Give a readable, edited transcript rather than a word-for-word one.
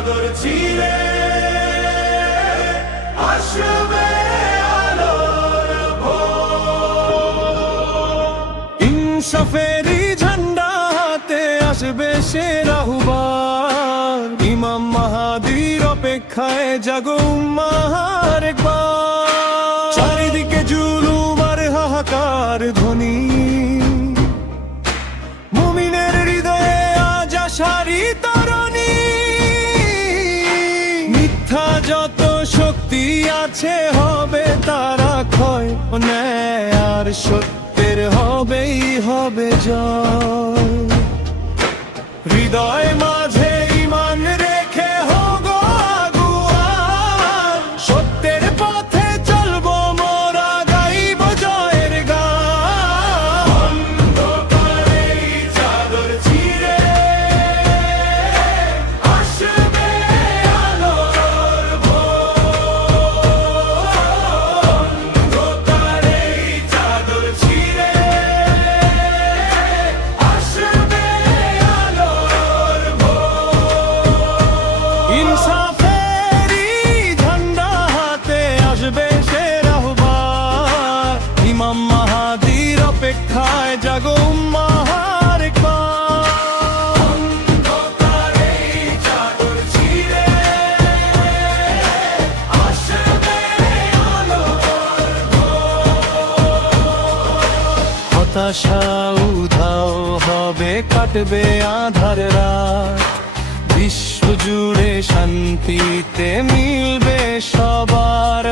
চাদর ছিঁড়ে আসবে আলোর ভোর। ইনসাফেরই ঝান্ডা হাতে আসবে সে রাহুবার, ইমাম মাহাদির অপেক্ষায় জাগো উম্মাহ একবার। চারিদিকে জুলুম আর হাহাকার ধ্বনি, মুমিনের হৃদয়ে আজ আশারি তরণী। মিথ্যা যত শক্তি আছে হবে তারা ক্ষয়, ন্যায় আর সত্যের হবেই হবে জয়। হৃদয় মাঝে ঈমান রেখে হোগো আগুয়ার, সত্যের পথে চলবো মোরা, গাইব জয়ের গান। অন্ধকারের চাদর ছিঁড়ে আসবে আলোর ভোর। অন্ধকারের চাদর ছিঁড়ে আসবে আলোর ভোর। ইনসাফেরই ঝান্ডা হাতে আসবে সে রাহবার, ইমাম মাহাদির অপেক্ষায় জাগো উম্মাহ একবার। অন্ধকারের চাদর ছিঁড়ে আসবে আলোর ভোর। হতাশা উধাও হবে, কাটবে আধার রাত, বিশ্ব জুড়ে শান্তিতে মিলবে সবার